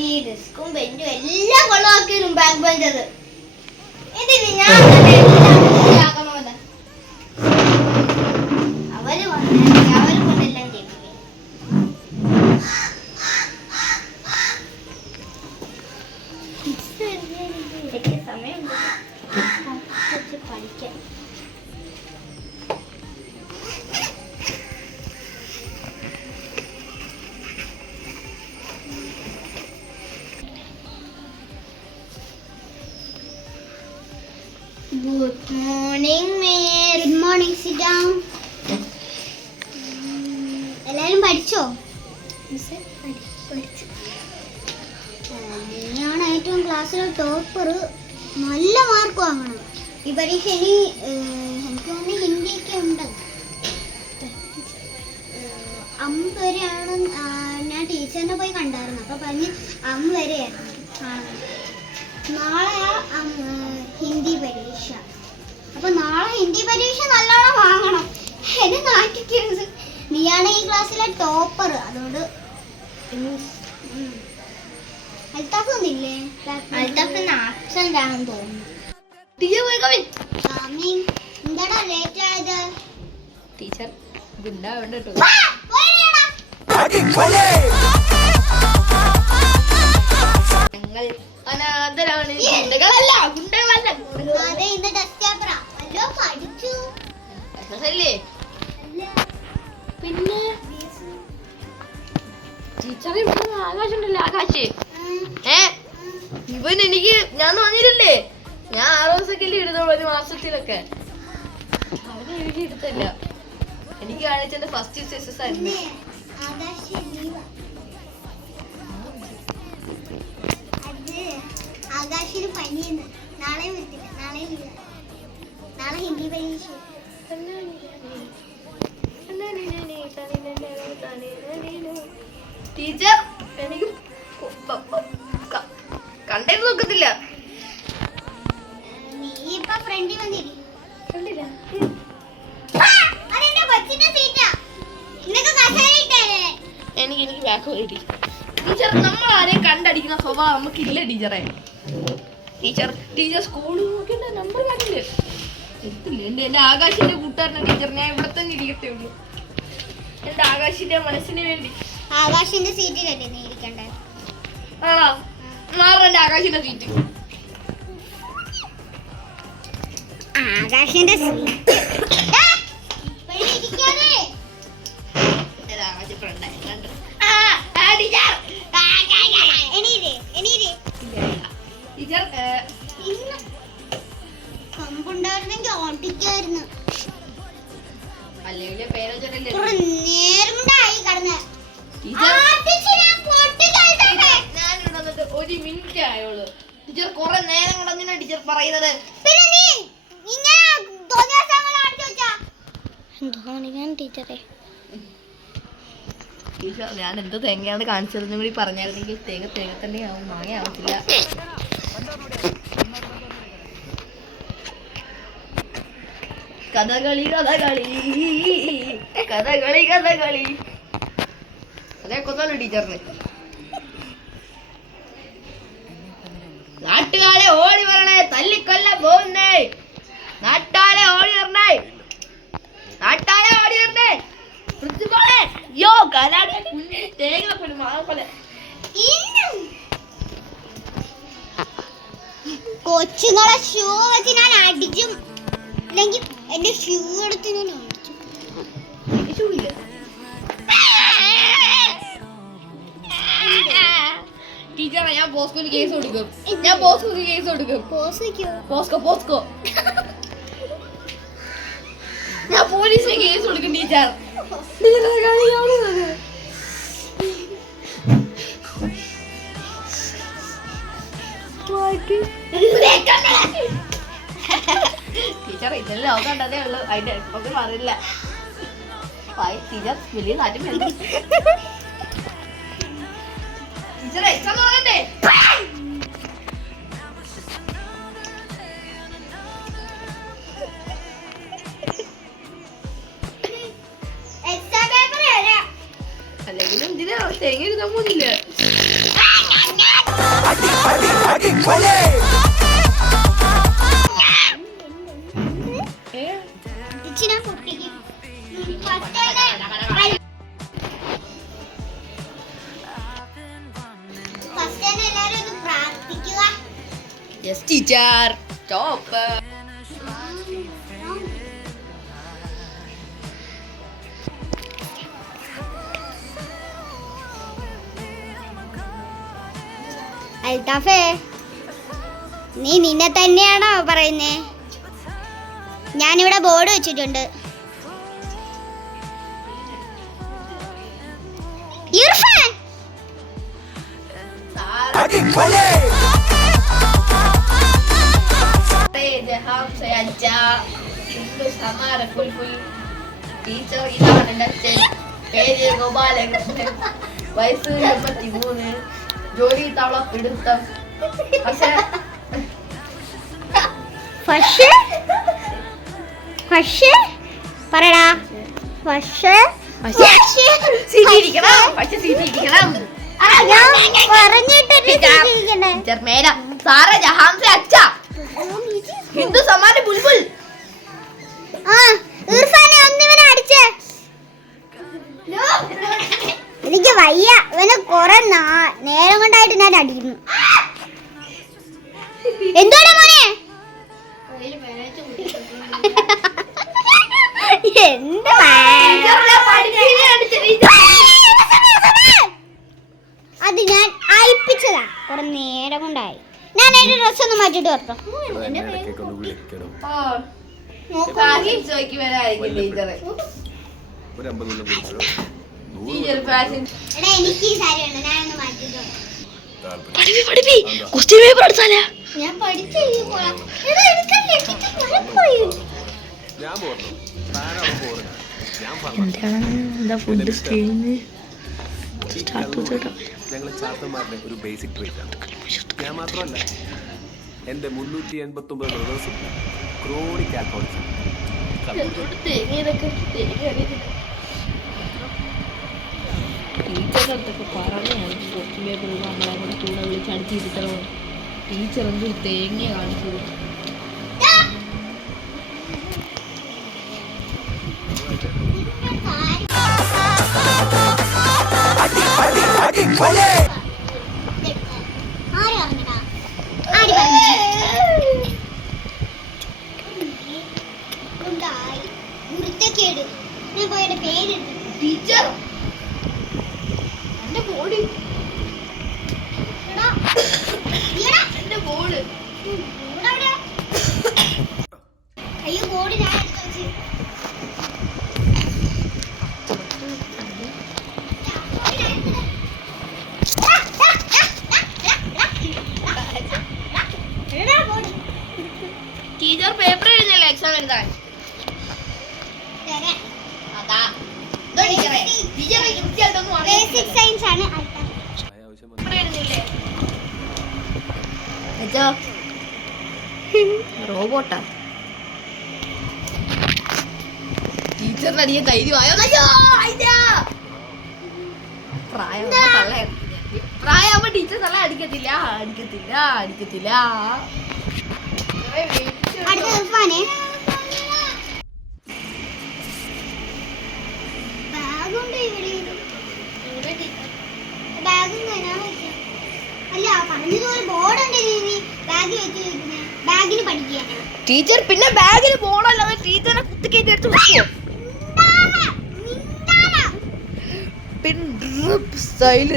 ഈ ഡെസ്കും ബെഞ്ചും എല്ലാം കൊള്ളാക്കിയും ബാക്ക് ബെഞ്ചത് ഇതിന് ഞാൻ ആക്കണമല്ല. അവര് കൊണ്ടെല്ലാം ചെയ്യിപ്പിക്കും. ഇതൊക്കെ സമയം പഠിക്കാം. Good morning, Miss. Good morning. Sit down. എല്ലാരും പഠിച്ചോ? നീയാണ് ഏറ്റവും ക്ലാസ്സിലെ ടോപ്പർ. നല്ല മാർക്ക് വാങ്ങണം ഈ പരീക്ഷ. ഇനി എനിക്ക് തോന്നുന്നു ഹിന്ദിയൊക്കെ ഉണ്ട്. 50 വരെയാണ്. ഞാൻ ടീച്ചറിനെ പോയി കണ്ടായിരുന്നു. അപ്പോൾ പറഞ്ഞ് 50 വരെയായിരുന്നു. നാളെയാ ഹിന്ദി പരീക്ഷ. അപ്പൊ നാളെ ഹിന്ദി പരീക്ഷ നല്ലോണം വാങ്ങണം. എന്നെ നാട്ടിക്കരുത്. നീയാണ് ഈ ക്ലാസ്സിലെ ടോപ്പർ. അതുകൊണ്ട് അൽത്താഫ് ഒന്നില്ലേ? ആക്സിഡന്റ് തോന്നുന്നു. എന്താടാ ലേറ്റ് ആയത്? ടീച്ചർ ഗുണ്ടാവണ്ടോ? അനാഥരാണ്. ഗുണ്ടകളല്ല, ഗുണ്ടകളല്ല. അതെ, ഇന്ന് ടെസ്റ്റ് പേപ്പറാ. അല്ലോ പഠിച്ചു. അല്ലേ? പിന്നെ ടീച്ചറെ ആകാശ് ഉണ്ടല്ലോ, ആകാശ്. ഇവൻ എനിക്ക് ഞാൻ തോന്നിയില്ലേ, ഞാൻ 6 ദിവസമൊക്കെ എടുത്തോളൂ ഒരു മാസത്തിലൊക്കെ. അവനെ എനിക്ക് എടുത്തില്ല. എനിക്ക് കാണിച്ചെന്റെ ഫസ്റ്റ് സക്സസ് ആയിരുന്നു. ആകാശിന് പനിയെന്ന്. നാളെ വിട്ടില്ല. നാളെ ഹിന്ദി പരീക്ഷ. ടീച്ചർ എനിക്ക് കണ്ടേ നോക്കത്തില്ല. നീ ഇപ്പൊ ഫ്രണ്ടിൽ വന്നിരി. കണ്ടില്ല? എനിക്ക് ബാക്ക് പോയി. ടീച്ചർ നമ്മൾ ആരെയും കണ്ടടിക്കുന്ന സ്വഭാവം നമുക്കില്ല ടീച്ചറെ. ടീച്ചർ സ്കൂളിൽ നോക്കിയ നമ്പർ കാണില്ലേ? എടുത്തില്ല. എന്റെ ആകാശിന്റെ കൂട്ടുകാരനെ ടീച്ചർ. ഞാൻ ഇവിടെ തന്നെ ഇരിക്കത്തേ ഉള്ളൂ. എന്റെ ആകാശിന്റെ മനസ്സിന് വേണ്ടി. ആകാശിന്റെ സീറ്റിലല്ലേ നീ ഇരിക്കണ്ടേ? ആണോ? മാറെന്റെ ആകാശിന്റെ സീറ്റ്. ആകാശിന്റെ സീറ്റ് കമ്പുണ്ടായിരുന്നെങ്കിൽ ഓട്ടിക്കായിരുന്നു. ഒരു മിനിറ്റ് ആയോളൂ ടീച്ചർ. കുറെ നേരം കൊണ്ടങ്ങനെ ടീച്ചർ പറയുന്നത്. ടീച്ചറെ ടീച്ചർ ഞാൻ എന്ത് തേങ്ങയാണ് കാണിച്ചതെന്നും കൂടി പറഞ്ഞായിരുന്നെങ്കിൽ തേങ്ങ തന്നെ ആവും, മാങ്ങ ആവത്തില്ല. കഥകളി അതേ കൊന്നല്ലോ ടീച്ചറിന്. നാട്ടുകാരെ ഓടി വരണേ, തല്ലിക്കൊല്ല പോകുന്നേ. നാട്ടാരെ ഓടി വരണേ. യോ തേങ്ങ പോലെ മാങ്ങ കൊച്ചുങ്ങളെ ഷൂ വെച്ച് ഞാൻ അടിച്ചും, അല്ലെങ്കിൽ എന്റെ ഷൂ എടുത്ത് ഞാൻ അടിച്ചു. ടീച്ചറെ ഞാൻ പോസ്കോന് കേസ് കൊടുക്കും. പോസ്കോ ഞാൻ പോലീസിന് കേസ് കൊടുക്കും ടീച്ചർ. ടീച്ചർ ഇതെല്ലാം നോക്കണ്ടതേ ഉള്ളു. അതിന്റെ ഒക്കെ അറിയില്ല. ടീച്ചർ വലിയ നാട്ടിൽ ടീച്ചർ എക്സാം നോക്കണ്ടേ? അല്ലെങ്കിലും ഇതിന് തേങ്ങ എഴുതാൻ പോകുന്നില്ല. ഇച്ചിനെ പൊട്ടിക്കും. ഫസ്റ്റ് തന്നെ എല്ലാവരും ഒന്ന് പ്രാർത്ഥിക്കുക. Yes teacher top. അൽത്താഫേ, നീ നിന്നെ തന്നെയാണോ പറയുന്നേ? ഞാനിവിടെ ബോർഡ് വെച്ചിട്ടുണ്ട്. ഇർഫാൻ, ടീച്ചർ ഇതാണ് എൻ്റെ അച്ഛൻ. പേര് ഗോപാലകൃഷ്ണൻ. വയസ്സ് 83. ജോലി തവള പിടുത്തം. പക്ഷേ പറയടാ. ഹിന്ദു സമാന ബുൽബുൽ. എനിക്ക് വയ്യ, ഇവന് കൊറേ നേരം കൊണ്ടായിട്ട് ഞാൻ അടിക്കുന്നു. എന്തുവാടാ മോനെ? അത് ഞാൻ അയപ്പിച്ചതാ, കുറെ നേരം കൊണ്ടായി. ഞാൻ എന്റെ ഡ്രസ് ഒന്ന് മാറ്റിട്ട് വരട്ടോ. എനിക്ക് ഈ സാരി വേണം, ഞാനൊന്ന് മാറ്റിട്ട് വരാം. ഞാൻ പഠിച്ചു. ഞങ്ങൾ ചാത്തന്മാരുടെ ഒരു ബേസിക് ട്രീറ്റ് ആണ്. ഞാൻ മാത്രമല്ല, എൻ്റെ 389 ബ്രദേഴ്സും ക്രോണിക് ആൽക്കഹോളിസം. ടീച്ചറിന്റെ അടുത്തൊക്കെ പറഞ്ഞാണ് ക്വസ്റ്റ്യൻ പേപ്പർ നമ്മളെ കൂടെ വിളിച്ച് അടിച്ചിരുത്തണോ. ടീച്ചർ എന്ത് തേങ്ങ കാണിച്ചത്. ടീച്ചർ എന്റെ ബോർഡ് അയ്യോ, ബോർഡ് ഞാൻ എടുത്ത് വെച്ച്. ടീച്ചർ പേപ്പർ എഴുതുന്നില്ല എക്സാം എഴുതാൻ. അതാ ബേസിക് സയൻസ് ആണ്. റോബോട്ടാ. ടീച്ചറിന്റെ അടിയെ ധൈര്യമായോ? പ്രായമാകുമ്പോ ടീച്ചർ തള്ള അടിക്കത്തില്ല. അടുത്ത ഇർഫാനെ. ബാഗുണ്ട് ഇവിടെ. ബാഗും അല്ല, പറഞ്ഞതുപോലെ ബോർഡുണ്ട്. ബാഗിൽ വെച്ച് ബാഗിന് പഠിക്കുക. ടീച്ചർ പിന്നെ ബാഗിൽ പോണല്ലാതെ ടീച്ചറിനെ കുത്തിക്കയറ്റി എടുത്ത് വെക്കുവോ? പിൻ സ്റ്റൈല്